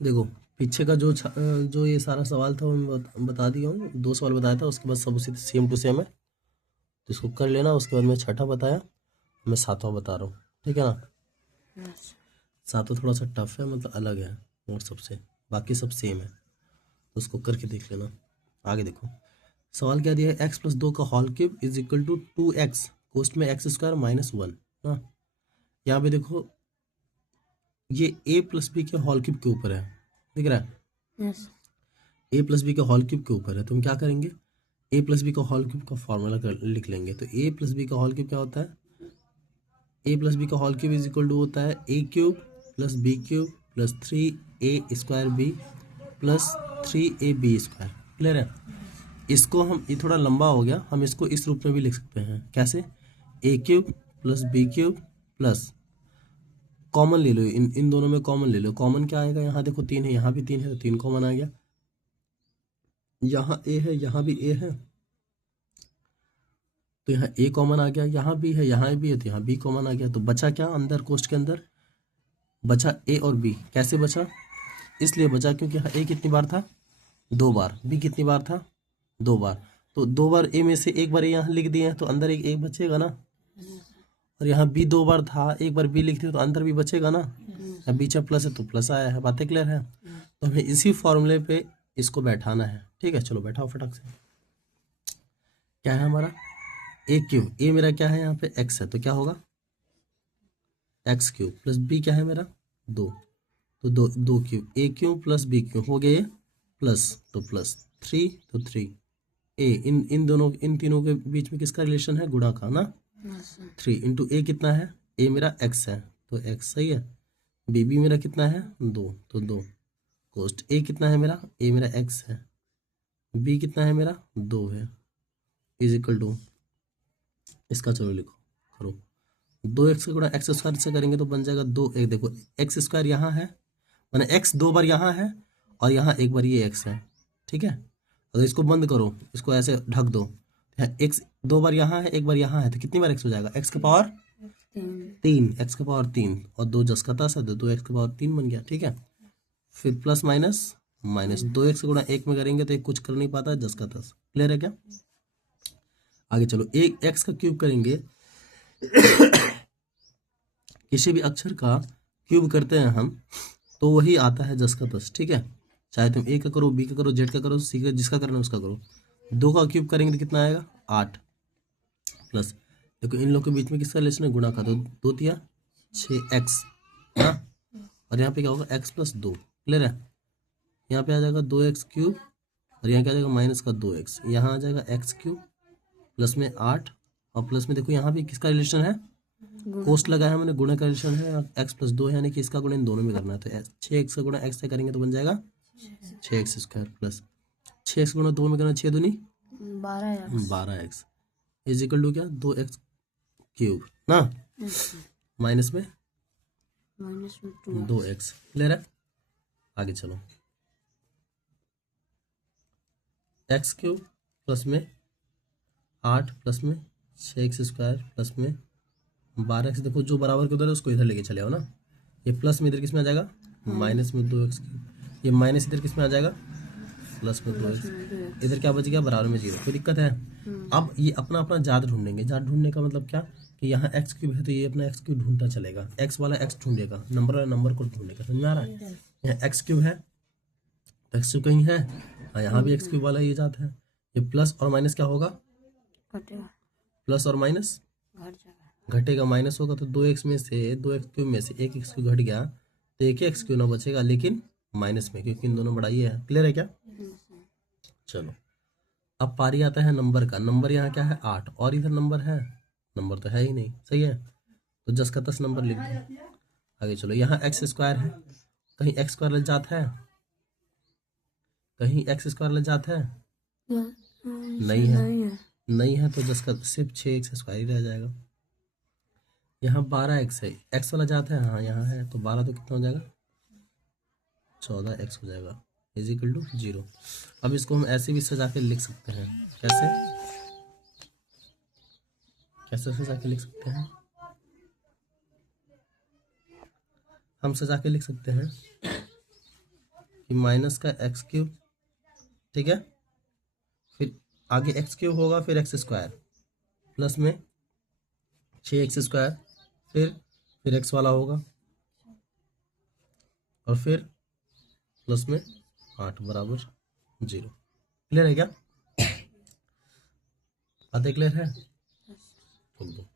देखो पीछे का जो ये सारा सवाल था वो मैं बता दिया हूँ, 2 सवाल बताया था, उसके बाद सब उसी सेम टू सेम है, तो इसको कर लेना। उसके बाद मैं छठा बताया, मैं सातवां बता रहा हूँ, ठीक है ना। सातवां थोड़ा सा टफ है, मतलब अलग है और सबसे, बाकी सब सेम है, तो उसको करके देख लेना। आगे देखो सवाल क्या दिया है, एक्स प्लस 2 का whole cube is equal to 2x कोष्ट में एक्स स्क्वायर माइनस 1 ना। यहाँ पे देखो ये a प्लस बी के होल क्यूब के ऊपर है, दिख रहा है, यस। a प्लस बी के होल क्यूब के ऊपर है, तो हम क्या करेंगे, a प्लस बी का होल क्यूब का फॉर्मूला लिख लेंगे। तो a प्लस बी का होल क्यूब क्या होता है, a प्लस बी का whole cube is equal to होता है a cube plus B cube plus 3a square B plus 3ab square. Clear है। इसको हम, ये थोड़ा लंबा हो गया, हम इसको इस रूप में भी लिख सकते हैं, कैसे, a cube plus B cube plus, common ले लो, इन दोनों में कॉमन ले लो, कॉमन क्या आएगा, यहाँ देखो 3 है, यहाँ भी 3 है, तो 3 कॉमन आ गया, यहाँ a है, यहाँ भी a है, तो यहाँ a कॉमन आ गया, यहाँ भी है, यहाँ भी है, तो यहाँ b कॉमन आ गया, तो बचा क्या अंदर, कोष्ट के अंदर बचा a और b। कैसे बचा, इसलिए बचा क्योंकि यहाँ a कितनी बार था, 2 बार, b कितनी बार था, 2 बार, तो 2 बार a में से एक बार a यहाँ लिख दिए हैं, तो अंदर एक बचेगा ना, और यहाँ b 2 बार था, एक बार b लिख दिया तो अंदर भी बचेगा ना, यहाँ बीच में प्लस है तो प्लस आया है, बातें क्लियर है। तो हमें इसी फॉर्मूले पे इसको बैठाना है, ठीक है, चलो बैठाओ फटाक से। क्या है हमारा, ए क्यूब, ए मेरा क्या है यहाँ पे एक्स है, तो क्या होगा एक्स क्यूब प्लस बी क्या है मेरा 2, तो दो क्यूब, ए क्यूब प्लस बी क्यूब हो गए प्लस, तो प्लस 3, तो 3 ए, इन दोनों, इन तीनों के बीच में किसका रिलेशन है, गुणा का ना, 3 इंटू ए कितना है, ए मेरा एक्स है, तो एक्स सही है, बी मेरा कितना है 2, तो 2, कोस्ट ए कितना है मेरा, ए मेरा एक्स है, बी कितना है मेरा 2 है, इज इक्वल टू, इसका चलो लिखो करो, 2x का गुणा एक्स स्क्वायर से करेंगे तो बन जाएगा 2, एक देखो एक्स स्क्वायर यहाँ है, मैंने एक्स 2 बार यहाँ है और यहाँ एक बार ये एक्स है, ठीक है, अगर इसको बंद करो, इसको ऐसे ढक दो, एक्स 2 बार यहाँ है, एक बार यहाँ है, तो कितनी बार एक्स हो जाएगा, एक्स का पावर 3, एक्स का पावर 3 और 2 जस का तस है, तो 2x का पावर 3 बन गया, ठीक है। फिर प्लस माइनस माइनस, 2x का गुणा एक में करेंगे तो एक कुछ कर नहीं पाता, जस का तस, क्लियर है क्या। आगे चलो, एक एक्स का क्यूब करेंगे, किसी भी अक्षर का क्यूब करते हैं हम तो वही आता है जस का तस, ठीक है, चाहे तुम ए का करो, बी का करो, जेड का करो, सी का, जिसका करना है उसका करो। 2 का क्यूब करेंगे तो कितना आएगा 8, प्लस देखो इन लोग के बीच में किसका रिलेशन है, गुणा का, तो 2 तिया 6x, हाँ, और यहाँ पे क्या होगा x प्लस 2, क्लियर है, यहाँ पे आ जाएगा 2x क्यूब, और यहाँ क्या आ जाएगा माइनस का 2x, यहाँ आ जाएगा x क्यूब प्लस में 8, और प्लस में देखो यहाँ भी किसका रिलेशन है, कोस्ट लगाया है मैंने, गुणा का रिलेशन है, x प्लस 2 यानी कि इसका गुणा इन दोनों में करना है, तो 6x का गुणा x से करेंगे तो बन जाएगा 6x स्क्वायर प्लस 6x गुणा 2 में करना, 6 दूनी 12x इज इक्वल टू क्या 2x क्यूब ना, माइनस में 2x, क्लियर है। आगे चलो, एक्स क्यूब प्लस में 8 प्लस में 6x स्क्वायर प्लस में 12x, देखो जो बराबर के उधर है उसको इधर लेके चले आओ ना, ये प्लस में इधर किस में आ जाएगा माइनस में 2x क्यूब, ये माइनस इधर किस में आ जाएगा प्लस में 2x, इधर क्या बच गया बराबर में 0, कोई दिक्कत है। अब ये अपना अपना जात ढूंढेंगे, जात ढूंढने का मतलब क्या कि यहाँ एक्स क्यूब है तो ये अपना एक्स क्यूब ढूंढता चलेगा, एक्स वाला एक्स ढूंढेगा, नंबर वाला नंबर को ढूंढेगा, समझ में आ रहा है। यहाँ एक्स क्यूब है तो एक्स क्यूब कहीं है, हाँ यहाँ भी एक्स क्यूब वाला ये जात है, ये प्लस और माइनस क्या होगा, प्लस और माइनस घटेगा, माइनस होगा, तो 2x में से 2x क्यूब में से एक एक्स क्यूब घट गया, तो एक एक्स क्यूब ना बचेगा, लेकिन माइनस में, क्योंकि इन दोनों बड़ा ये है, क्लियर है क्या। चलो अब पारी आता है नंबर का, नंबर यहाँ क्या है 8, और इधर नंबर है, नंबर तो है ही नहीं, सही है, तो जस का तस नंबर लिख दो। आगे चलो, यहाँ एक्स स्क्वायर है, कहीं एक्स स्क्वायर लग जाता है, कहीं एक्स स्क्वायर लग जाता है, नहीं है, नहीं है, तो जस का सिर्फ 6x स्क्वायर ही रह जाएगा। यहाँ 12x है, एक्स वाला जाता है, हाँ यहाँ है, तो 12 तो कितना हो जाएगा 14x हो जाएगा, इज इक्वल टू 0। अब इसको हम ऐसे भी सजा के लिख सकते हैं, कैसे, कैसे सजा के लिख सकते हैं, हम सजा के लिख सकते हैं, कि माइनस का एक्स क्यूब, ठीक है, फिर आगे एक्स क्यूब होगा, फिर एक्स स्क्वायर प्लस में 6x स्क्वायर, फिर एक्स वाला होगा और फिर प्लस में 8 बराबर 0। क्लियर है क्या? बातें क्लियर है? खोल दो।